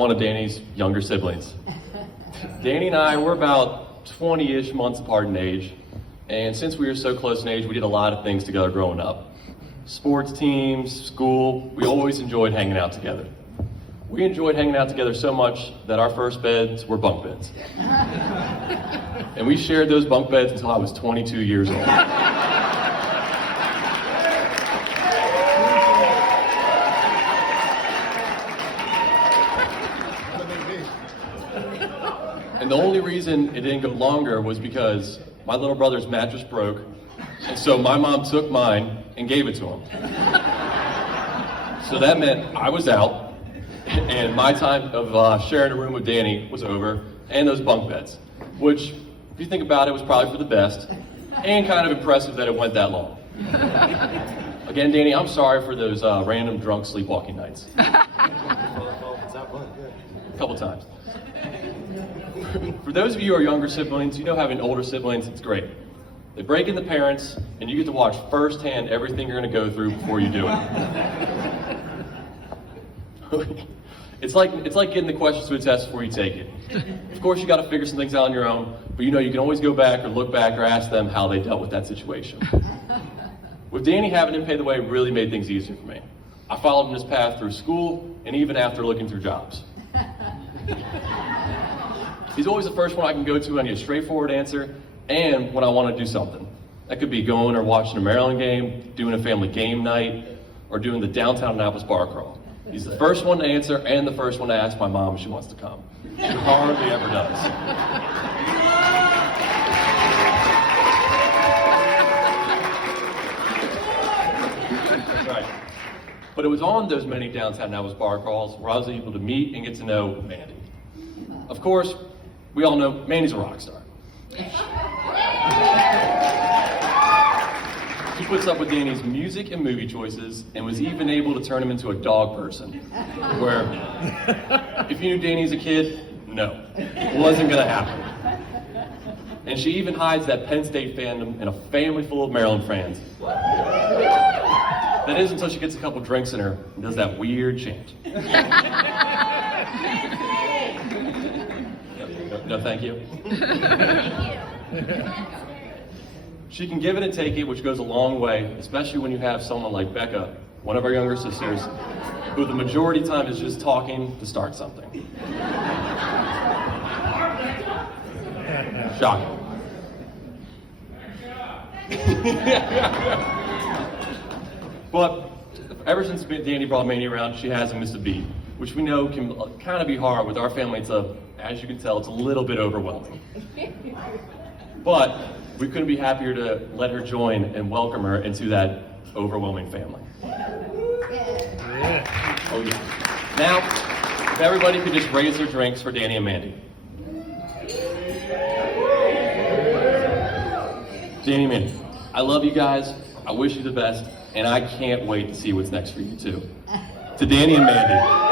One of Danny's younger siblings. Danny and I were about 20-ish months apart in age, and since we were so close in age, we did a lot of things together growing up. Sports teams, school, we always enjoyed hanging out together. We enjoyed hanging out together so much that our first beds were bunk beds. And we shared those bunk beds until I was 22 years old. And the only reason it didn't go longer was because my little brother's mattress broke, and so my mom took mine and gave it to him. So that meant I was out, and my time of sharing a room with Danny was over, and those bunk beds, which, if you think about it, was probably for the best, and kind of impressive that it went that long. Again, Danny, I'm sorry for those random drunk sleepwalking nights. A couple times. For those of you who are younger siblings, you know having older siblings, it's great. They break in the parents, and you get to watch firsthand everything you're going to go through before you do it. It's like getting the questions to a test before you take it. Of course, you got to figure some things out on your own, but you know you can always go back or look back or ask them how they dealt with that situation. With Danny having him pay the way really made things easier for me. I followed him this path through school and even after looking through jobs. He's always the first one I can go to when I need a straightforward answer and when I want to do something. That could be going or watching a Maryland game, doing a family game night, or doing the downtown Annapolis bar crawl. He's the first one to answer and the first one to ask my mom if she wants to come. She hardly ever does. That's right. But it was on those many downtown Annapolis bar crawls where I was able to meet and get to know Mandy. Of course, we all know Mandy's a rock star. She puts up with Danny's music and movie choices and was even able to turn him into a dog person. Where, if you knew Danny as a kid, no, it wasn't gonna happen. And she even hides that Penn State fandom in a family full of Maryland fans. That is until she gets a couple drinks in her and does that weird chant. No, thank you. She can give it and take it, which goes a long way, especially when you have someone like Becca, one of our younger sisters, who the majority of the time is just talking to start something. Shocking. But ever since Danny brought Mandy around, she hasn't missed a beat, which we know can kind of be hard with our family. As you can tell, it's a little bit overwhelming. But we couldn't be happier to let her join and welcome her into that overwhelming family. Yeah. Oh yeah. Now, if everybody could just raise their drinks for Danny and Mandy. Danny and Mandy, I love you guys, I wish you the best, and I can't wait to see what's next for you too. To Danny and Mandy.